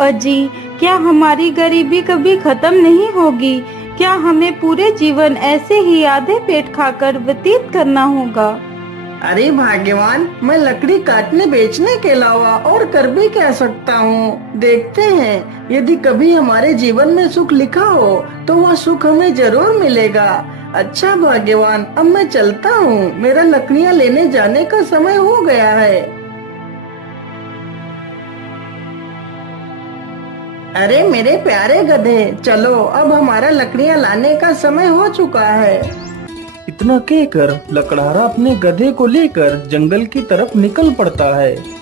अजी, क्या हमारी गरीबी कभी खत्म नहीं होगी? क्या हमें पूरे जीवन ऐसे ही आधे पेट खाकर व्यतीत करना होगा? अरे भाग्यवान, मैं लकड़ी काटने बेचने के अलावा और कर भी क्या सकता हूँ। देखते हैं, यदि कभी हमारे जीवन में सुख लिखा हो तो वह सुख हमें जरूर मिलेगा। अच्छा भाग्यवान, अब मैं चलता हूँ, मेरा लकड़ियाँ लेने जाने का समय हो गया है। अरे मेरे प्यारे गधे, चलो, अब हमारा लकड़ियाँ लाने का समय हो चुका है। इतना कहकर लकड़हारा अपने गधे को लेकर जंगल की तरफ निकल पड़ता है।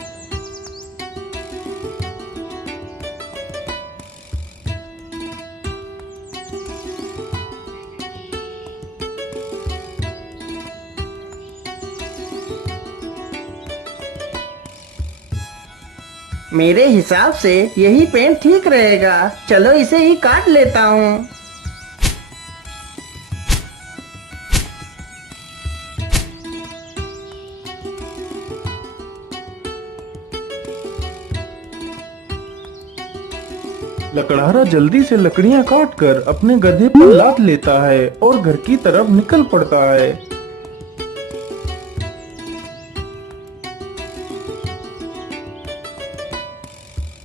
मेरे हिसाब से यही पेड़ ठीक रहेगा, चलो इसे ही काट लेता हूँ। लकड़हारा जल्दी से लकड़ियां काट कर अपने गधे पर लाद लेता है और घर की तरफ निकल पड़ता है।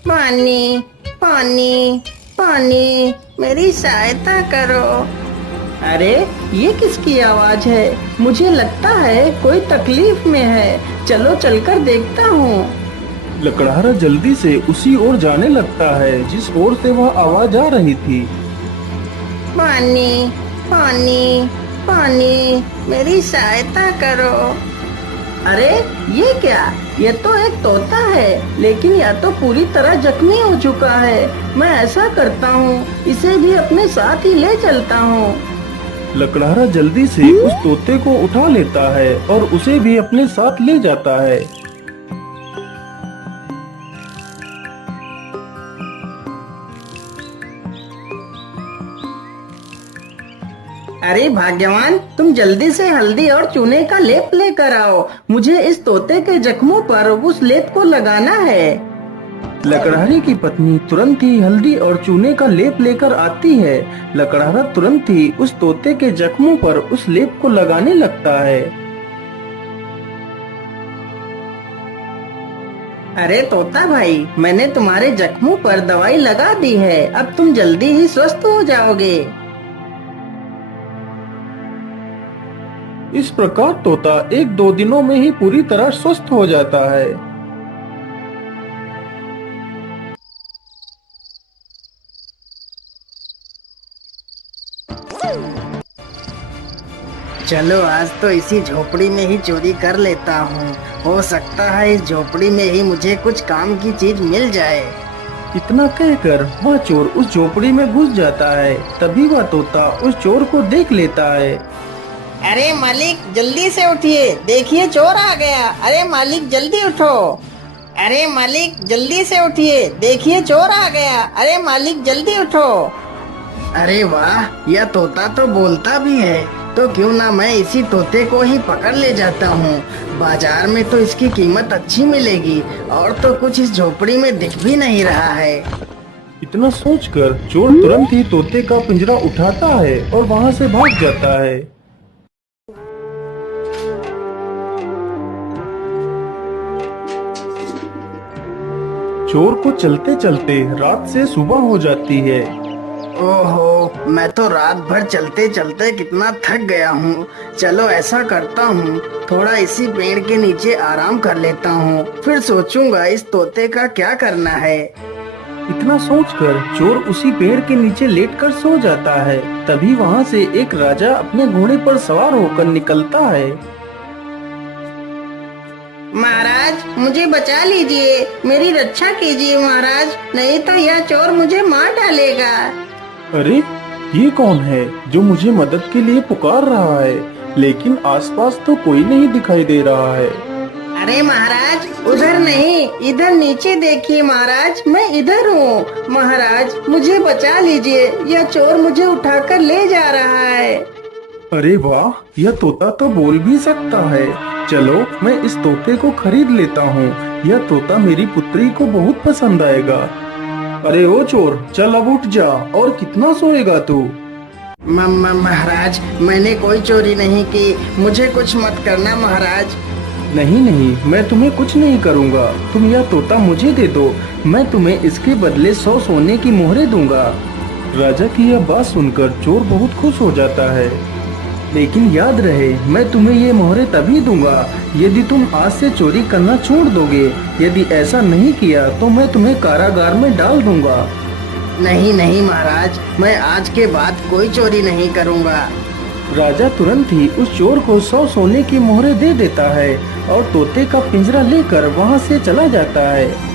पानी, पानी, पानी, मेरी सहायता करो। अरे, ये किसकी आवाज है? मुझे लगता है कोई तकलीफ में है। चलो चलकर देखता हूँ। लकड़हारा जल्दी से उसी ओर जाने लगता है जिस ओर से वह आवाज आ रही थी। पानी, पानी, पानी, मेरी सहायता करो। अरे, ये क्या? ये तो एक तोता है, लेकिन यह तो पूरी तरह जख्मी हो चुका है। मैं ऐसा करता हूँ, इसे भी अपने साथ ही ले चलता हूँ। लकड़हारा जल्दी से उस तोते को उठा लेता है और उसे भी अपने साथ ले जाता है। अरे भाग्यवान, तुम जल्दी से हल्दी और चूने का लेप लेकर आओ। मुझे इस तोते के जख्मों पर उस लेप को लगाना है। लकड़हारे की पत्नी तुरंत ही हल्दी और चूने का लेप लेकर आती है। लकड़हारा तुरंत ही उस तोते के जख्मों पर उस लेप को लगाने लगता है। अरे तोता भाई, मैंने तुम्हारे जख्मों पर दवाई लगा दी है, अब तुम जल्दी ही स्वस्थ हो जाओगे। इस प्रकार तोता 1-2 दिनों में ही पूरी तरह स्वस्थ हो जाता है। चलो, आज तो इसी झोपड़ी में ही चोरी कर लेता हूँ। हो सकता है इस झोपड़ी में ही मुझे कुछ काम की चीज मिल जाए। इतना कहकर वह चोर उस झोपड़ी में घुस जाता है। तभी वह तोता उस चोर को देख लेता है। अरे मालिक, जल्दी से उठिए, देखिए चोर आ गया। अरे मालिक, जल्दी उठो। अरे मालिक, जल्दी से उठिए, देखिए चोर आ गया। अरे मालिक, जल्दी उठो। अरे वाह, यह तोता तो बोलता भी है। तो क्यों ना मैं इसी तोते को ही पकड़ ले जाता हूँ। बाजार में तो इसकी कीमत अच्छी मिलेगी, और तो कुछ इस झोपड़ी में दिख भी नहीं रहा है। इतना सोचकर चोर तुरंत ही तोते का पिंजरा उठाता है और वहां से भाग जाता है। चोर को चलते चलते रात से सुबह हो जाती है। ओहो, मैं तो रात भर चलते चलते कितना थक गया हूँ। चलो ऐसा करता हूँ, थोड़ा इसी पेड़ के नीचे आराम कर लेता हूँ, फिर सोचूंगा इस तोते का क्या करना है। इतना सोचकर चोर उसी पेड़ के नीचे लेटकर सो जाता है। तभी वहां से एक राजा अपने घोड़े पर सवार होकर निकलता है। महाराज, मुझे बचा लीजिए, मेरी रक्षा कीजिए महाराज, नहीं तो यह चोर मुझे मार डालेगा। अरे, ये कौन है जो मुझे मदद के लिए पुकार रहा है? लेकिन आसपास तो कोई नहीं दिखाई दे रहा है। अरे महाराज, उधर नहीं, इधर नीचे देखिए महाराज, मैं इधर हूँ। महाराज, मुझे बचा लीजिए, यह चोर मुझे उठाकर ले जा रहा है। अरे वाह, यह तोता तो बोल भी सकता है। चलो, मैं इस तोते को खरीद लेता हूँ। यह तोता मेरी पुत्री को बहुत पसंद आएगा। अरे ओ चोर, चल अब उठ जा। और कितना सोएगा तू? महाराज, मैंने कोई चोरी नहीं की, मुझे कुछ मत करना महाराज। नहीं नहीं, मैं तुम्हें कुछ नहीं करूँगा। तुम यह तोता मुझे दे दो, मैं तुम्हें इसके बदले 100 सोने की मोहरें दूंगा। राजा की यह बात सुनकर चोर बहुत खुश हो जाता है। लेकिन याद रहे, मैं तुम्हें ये मोहरें तभी दूंगा यदि तुम आज से चोरी करना छोड़ दोगे। यदि ऐसा नहीं किया तो मैं तुम्हें कारागार में डाल दूंगा। नहीं नहीं महाराज, मैं आज के बाद कोई चोरी नहीं करूँगा। राजा तुरंत ही उस चोर को 100 सोने की मोहरें दे देता है और तोते का पिंजरा लेकर वहाँ से चला जाता है।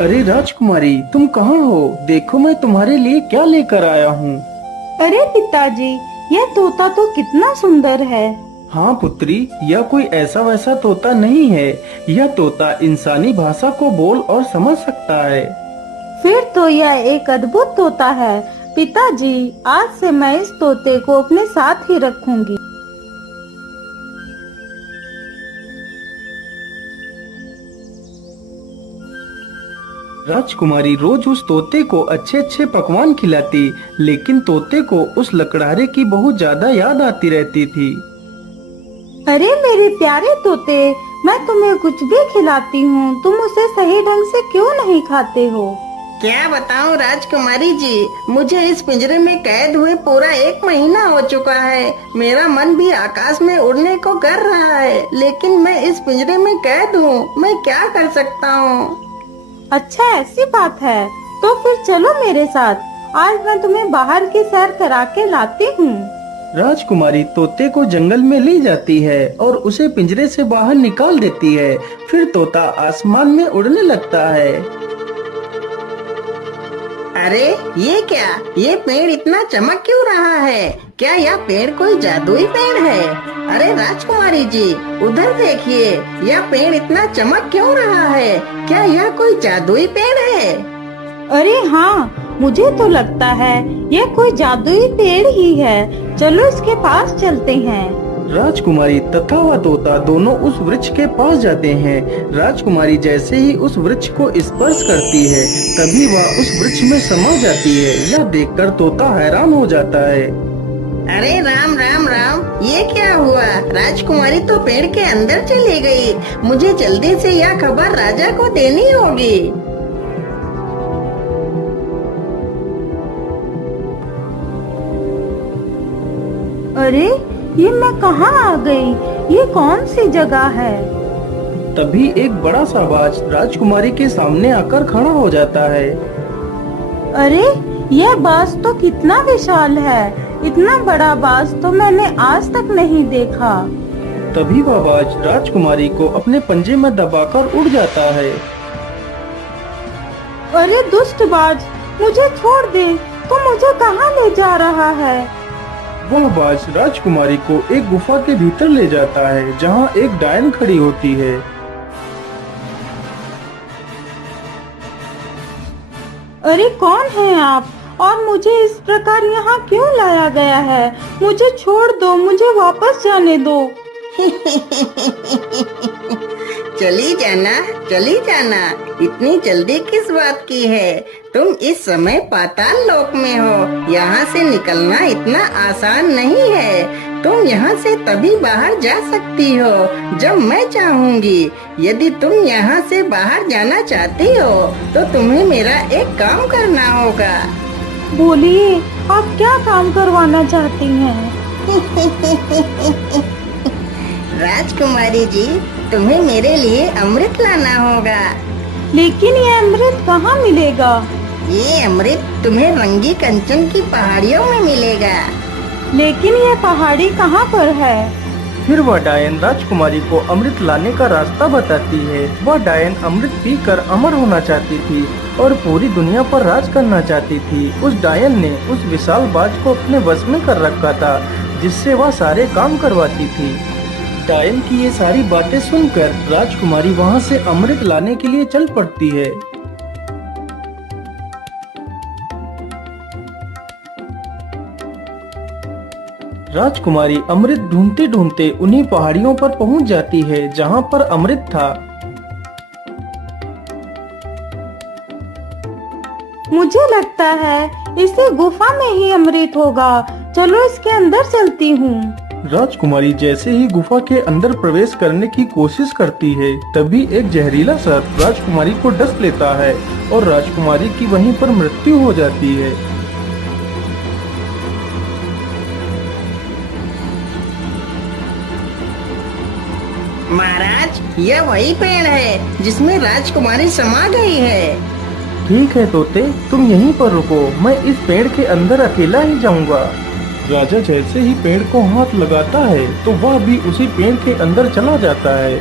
अरे राजकुमारी, तुम कहाँ हो? देखो मैं तुम्हारे लिए क्या लेकर आया हूँ। अरे पिताजी, यह तोता तो कितना सुंदर है। हाँ पुत्री, यह कोई ऐसा वैसा तोता नहीं है। यह तोता इंसानी भाषा को बोल और समझ सकता है। फिर तो यह एक अद्भुत तोता है। पिताजी, आज से मैं इस तोते को अपने साथ ही रखूंगी। राजकुमारी रोज उस तोते को अच्छे अच्छे पकवान खिलाती, लेकिन तोते को उस लकड़हारे की बहुत ज्यादा याद आती रहती थी। अरे मेरे प्यारे तोते, मैं तुम्हें कुछ भी खिलाती हूँ, तुम उसे सही ढंग से क्यों नहीं खाते हो? क्या बताऊं राजकुमारी जी, मुझे इस पिंजरे में कैद हुए पूरा 1 महीना हो चुका है। मेरा मन भी आकाश में उड़ने को कर रहा है, लेकिन मैं इस पिंजरे में कैद हूँ। मैं क्या कर सकता हूँ? अच्छा, ऐसी बात है तो फिर चलो मेरे साथ। आज मैं तुम्हें बाहर की सैर करा के लाती हूँ। राजकुमारी तोते को जंगल में ले जाती है और उसे पिंजरे से बाहर निकाल देती है। फिर तोता आसमान में उड़ने लगता है। अरे ये क्या, ये पेड़ इतना चमक क्यों रहा है? क्या यह पेड़ कोई जादुई पेड़ है? अरे राजकुमारी जी, उधर देखिए, यह पेड़ इतना चमक क्यों रहा है? क्या यह कोई जादुई पेड़ है? अरे हाँ, मुझे तो लगता है यह कोई जादुई पेड़ ही है। चलो इसके पास चलते हैं। राजकुमारी तथा वह तोता दोनों उस वृक्ष के पास जाते हैं। राजकुमारी जैसे ही उस वृक्ष को स्पर्श करती है, तभी वह उस वृक्ष में समा जाती है। यह देखकर तोता हैरान हो जाता है। अरे राम राम राम, ये क्या हुआ? राजकुमारी तो पेड़ के अंदर चली गई। मुझे जल्दी से यह खबर राजा को देनी होगी। अरे ये मैं कहाँ आ गई? ये कौन सी जगह है? तभी एक बड़ा सा बाज राजकुमारी के सामने आकर खड़ा हो जाता है। अरे यह बाज तो कितना विशाल है। इतना बड़ा बाज तो मैंने आज तक नहीं देखा। तभी वह बाज राजकुमारी को अपने पंजे में दबाकर उड़ जाता है। अरे दुष्ट बाज, मुझे छोड़ दे। तू मुझे कहाँ ले जा रहा है? वह बाज राजकुमारी को एक गुफा के भीतर ले जाता है, जहाँ एक डायन खड़ी होती है। अरे कौन है आप और मुझे इस प्रकार यहाँ क्यों लाया गया है? मुझे छोड़ दो, मुझे वापस जाने दो। चली जाना, चली जाना। इतनी जल्दी किस बात की है? तुम इस समय पाताल लोक में हो। यहाँ से निकलना इतना आसान नहीं है। तुम यहाँ से तभी बाहर जा सकती हो जब मैं चाहूँगी। यदि तुम यहाँ से बाहर जाना चाहती हो तो तुम्हें मेरा एक काम करना होगा। बोलिए, आप क्या काम करवाना चाहती हैं? राजकुमारी जी, तुम्हें मेरे लिए अमृत लाना होगा। लेकिन ये अमृत कहाँ मिलेगा? ये अमृत तुम्हें रंगी कंचन की पहाड़ियों में मिलेगा। लेकिन ये पहाड़ी कहाँ पर है? फिर वह डायन राजकुमारी को अमृत लाने का रास्ता बताती है। वह डायन अमृत पीकर अमर होना चाहती थी और पूरी दुनिया पर राज करना चाहती थी। उस डायन ने उस विशाल बाज को अपने वश में कर रखा था, जिससे वह सारे काम करवाती थी। डायन की ये सारी बातें सुनकर राजकुमारी वहाँ से अमृत लाने के लिए चल पड़ती है। राजकुमारी अमृत ढूंढते ढूंढते उन्हीं पहाड़ियों पर पहुंच जाती है जहां पर अमृत था। मुझे लगता है इसी गुफा में ही अमृत होगा। चलो इसके अंदर चलती हूँ। राजकुमारी जैसे ही गुफा के अंदर प्रवेश करने की कोशिश करती है, तभी एक जहरीला सर्प राजकुमारी को डस लेता है और राजकुमारी की वहीं पर मृत्यु हो जाती है। महाराज, यह वही पेड़ है जिसमें राजकुमारी समा गई है। ठीक है तोते, तुम यहीं पर रुको, मैं इस पेड़ के अंदर अकेला ही जाऊंगा। राजा जैसे ही पेड़ को हाथ लगाता है तो वह भी उसी पेड़ के अंदर चला जाता है।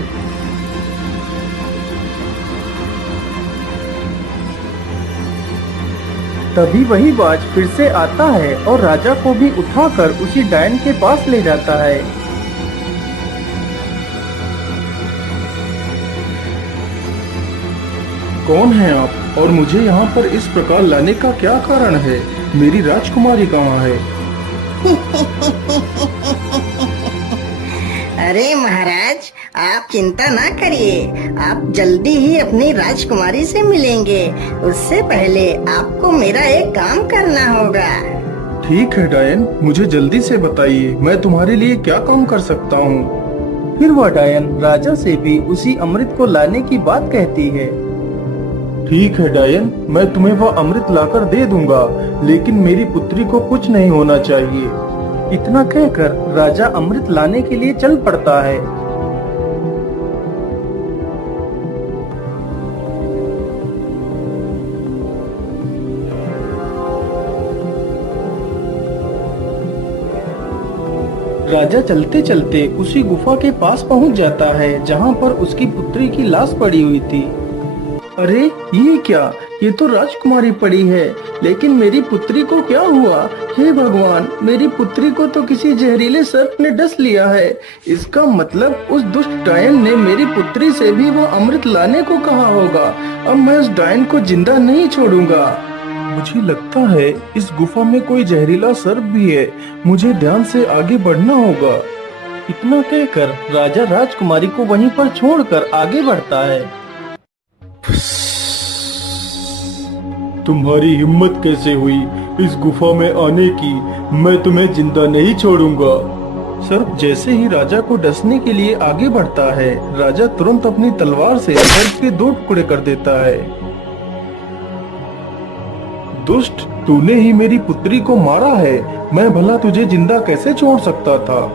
तभी वही बाज फिर से आता है और राजा को भी उठाकर उसी डायन के पास ले जाता है। कौन है आप और मुझे यहाँ पर इस प्रकार लाने का क्या कारण है? मेरी राजकुमारी कहाँ है? अरे महाराज, आप चिंता ना करिए, आप जल्दी ही अपनी राजकुमारी से मिलेंगे। उससे पहले आपको मेरा एक काम करना होगा। ठीक है डायन, मुझे जल्दी से बताइए, मैं तुम्हारे लिए क्या काम कर सकता हूँ। फिर वह डायन राजा से भी उसी अमृत को लाने की बात कहती है। ठीक है डायन, मैं तुम्हें वह अमृत लाकर दे दूंगा, लेकिन मेरी पुत्री को कुछ नहीं होना चाहिए। इतना कहकर राजा अमृत लाने के लिए चल पड़ता है। राजा चलते चलते उसी गुफा के पास पहुंच जाता है जहां पर उसकी पुत्री की लाश पड़ी हुई थी। अरे ये क्या, ये तो राजकुमारी पड़ी है, लेकिन मेरी पुत्री को क्या हुआ? हे भगवान, मेरी पुत्री को तो किसी जहरीले सर्प ने डस लिया है। इसका मतलब उस दुष्ट डायन ने मेरी पुत्री से भी वो अमृत लाने को कहा होगा। अब मैं उस डायन को जिंदा नहीं छोड़ूंगा। मुझे लगता है इस गुफा में कोई जहरीला सर्प भी है, मुझे ध्यान से आगे बढ़ना होगा। इतना कहकर राजा राजकुमारी को वहीं पर छोड़कर आगे बढ़ता है। तुम्हारी हिम्मत कैसे हुई इस गुफा में आने की? मैं तुम्हें जिंदा नहीं छोड़ूंगा। सर्प जैसे ही राजा को डसने के लिए आगे बढ़ता है, राजा तुरंत अपनी तलवार से सर्प के 2 टुकड़े कर देता है। दुष्ट, तूने ही मेरी पुत्री को मारा है, मैं भला तुझे जिंदा कैसे छोड़ सकता था?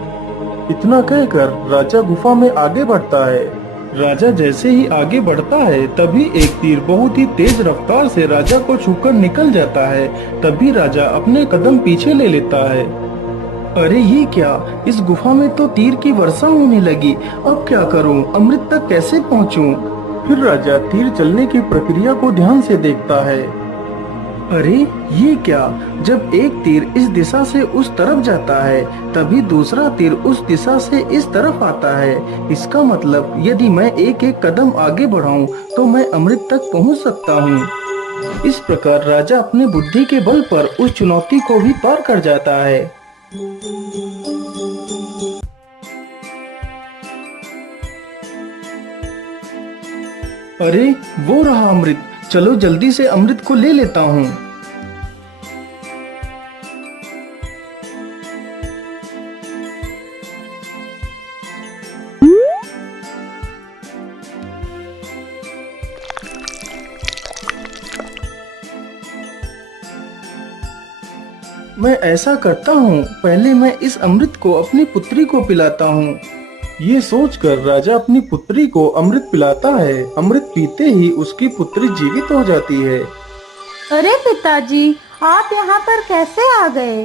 इतना कहकर राजा गुफा में आगे बढ़ता है। राजा जैसे ही आगे बढ़ता है, तभी एक तीर बहुत ही तेज रफ्तार से राजा को छूकर निकल जाता है। तभी राजा अपने कदम पीछे ले लेता है। अरे ये क्या, इस गुफा में तो तीर की वर्षा होने लगी। अब क्या करूं? अमृत तक कैसे पहुंचूं? फिर राजा तीर चलने की प्रक्रिया को ध्यान से देखता है। अरे ये क्या, जब एक तीर इस दिशा से उस तरफ जाता है, तभी दूसरा तीर उस दिशा से इस तरफ आता है। इसका मतलब यदि मैं एक एक कदम आगे बढ़ाऊं तो मैं अमृत तक पहुंच सकता हूं। इस प्रकार राजा अपने बुद्धि के बल पर उस चुनौती को भी पार कर जाता है। अरे वो रहा अमृत, चलो जल्दी से अमृत को ले लेता हूँ। मैं ऐसा करता हूँ, पहले मैं इस अमृत को अपनी पुत्री को पिलाता हूँ। ये सोचकर राजा अपनी पुत्री को अमृत पिलाता है। अमृत पीते ही उसकी पुत्री जीवित हो जाती है। अरे पिताजी, आप यहाँ पर कैसे आ गए?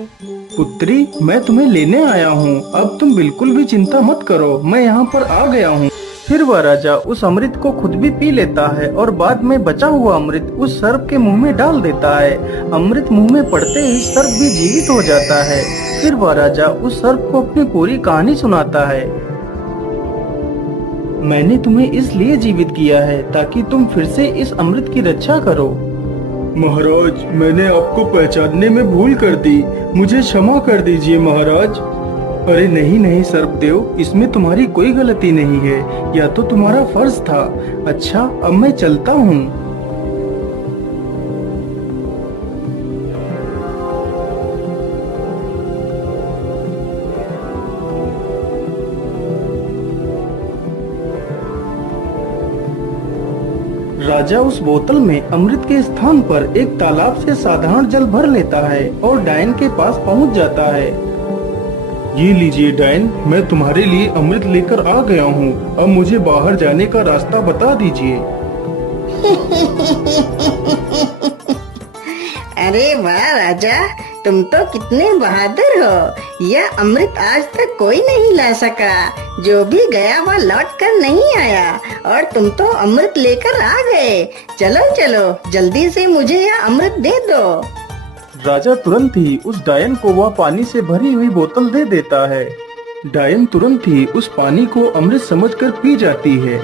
पुत्री, मैं तुम्हें लेने आया हूँ, अब तुम बिल्कुल भी चिंता मत करो, मैं यहाँ पर आ गया हूँ। फिर वह राजा उस अमृत को खुद भी पी लेता है और बाद में बचा हुआ अमृत उस सर्प के मुंह में डाल देता है। अमृत मुंह में पड़ते ही सर्प भी जीवित हो जाता है। फिर वह राजा उस सर्प को अपनी पूरी कहानी सुनाता है। मैंने तुम्हें इसलिए जीवित किया है ताकि तुम फिर से इस अमृत की रक्षा करो। महाराज, मैंने आपको पहचानने में भूल कर दी, मुझे क्षमा कर दीजिए महाराज। अरे नहीं नहीं सर्पदेव, इसमें तुम्हारी कोई गलती नहीं है, या तो तुम्हारा फर्ज था। अच्छा, अब मैं चलता हूँ। राजा उस बोतल में अमृत के स्थान पर एक तालाब से साधारण जल भर लेता है और डायन के पास पहुंच जाता है। ये लीजिए डायन, मैं तुम्हारे लिए अमृत लेकर आ गया हूँ। अब मुझे बाहर जाने का रास्ता बता दीजिए। अरे वाह राजा, तुम तो कितने बहादुर हो। यह अमृत आज तक कोई नहीं ला सका। जो भी गया वह लौट कर नहीं आया, और तुम तो अमृत लेकर आ गए। चलो चलो, जल्दी से मुझे यह अमृत दे दो। राजा तुरंत ही उस डायन को वह पानी से भरी हुई बोतल दे देता है। डायन तुरंत ही उस पानी को अमृत समझकर पी जाती है।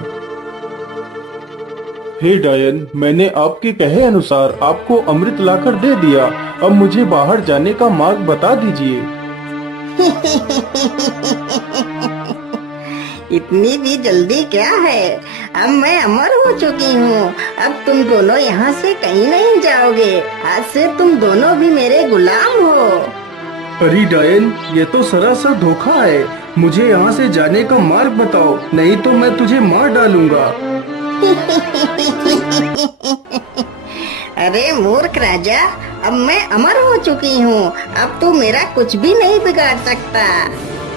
हे डायन, मैंने आपके कहे अनुसार आपको अमृत लाकर दे दिया। अब मुझे बाहर जाने का मार्ग बता दीजिए। इतनी भी जल्दी क्या है? अब मैं अमर हो चुकी हूँ। अब तुम दोनों यहाँ से कहीं नहीं जाओगे। आज से तुम दोनों भी मेरे गुलाम हो। अरे डायन, ये तो सरासर धोखा है। मुझे यहाँ से जाने का मार्ग बताओ, नहीं तो मैं तुझे मार डालूंगा। अरे मूर्ख राजा, अब मैं अमर हो चुकी हूँ। अब तू मेरा कुछ भी नहीं बिगाड़ सकता।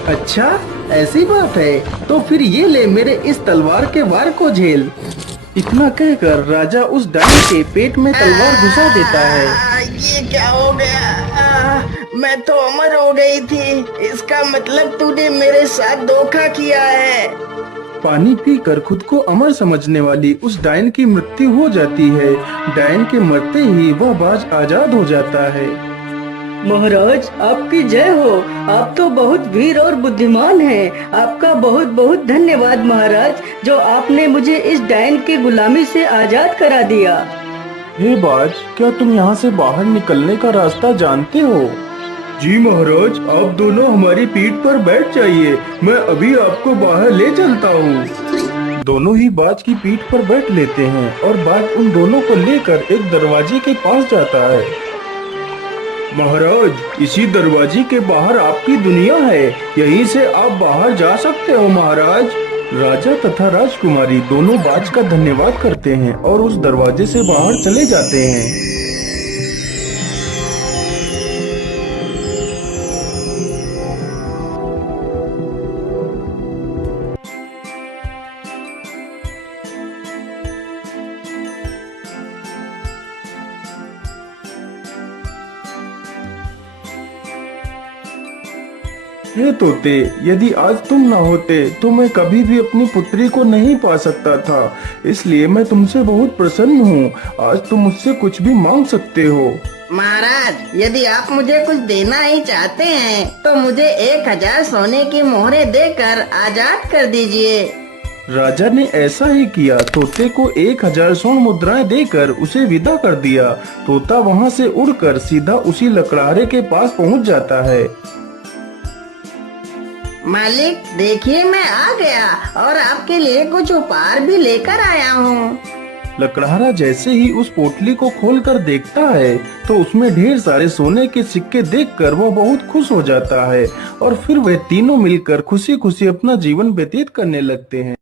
अच्छा, ऐसी बात है, तो फिर ये ले मेरे इस तलवार के वार को झेल। इतना कहकर राजा उस डायन के पेट में तलवार घुसा देता है। ये क्या हो गया? मैं तो अमर हो गई थी। इसका मतलब तूने मेरे साथ धोखा किया है। पानी पीकर खुद को अमर समझने वाली उस डायन की मृत्यु हो जाती है। डायन के मरते ही वह बाज आजाद हो जाता है। महाराज, आपकी जय हो। आप तो बहुत वीर और बुद्धिमान हैं। आपका बहुत बहुत धन्यवाद महाराज, जो आपने मुझे इस डायन की गुलामी से आजाद करा दिया। हे बाज, क्या तुम यहाँ से बाहर निकलने का रास्ता जानते हो? जी महाराज, आप दोनों हमारी पीठ पर बैठ जाइए, मैं अभी आपको बाहर ले चलता हूँ। दोनों ही बाज की पीठ पर बैठ लेते हैं और बाज उन दोनों को लेकर एक दरवाजे के पास जाता है। महाराज, इसी दरवाजे के बाहर आपकी दुनिया है, यहीं से आप बाहर जा सकते हो महाराज। राजा तथा राजकुमारी दोनों बाज का धन्यवाद करते हैं और उस दरवाजे से बाहर चले जाते हैं। हे तोते, यदि आज तुम न होते तो मैं कभी भी अपनी पुत्री को नहीं पा सकता था, इसलिए मैं तुमसे बहुत प्रसन्न हूँ। आज तुम मुझसे कुछ भी मांग सकते हो। महाराज, यदि आप मुझे कुछ देना ही चाहते हैं तो मुझे 1000 सोने की मोहरें देकर आजाद कर दीजिए। राजा ने ऐसा ही किया। तोते को 1000 स्वर्ण मुद्राएं देकर उसे विदा कर दिया। तोता वहाँ से उड़कर सीधा उसी लकड़हारे के पास पहुँच जाता है। मालिक, देखिए मैं आ गया और आपके लिए कुछ उपहार भी लेकर आया हूँ। लकड़हारा जैसे ही उस पोटली को खोलकर देखता है तो उसमें ढेर सारे सोने के सिक्के देखकर वह बहुत खुश हो जाता है और फिर वे तीनों मिलकर खुशी खुशी अपना जीवन व्यतीत करने लगते हैं।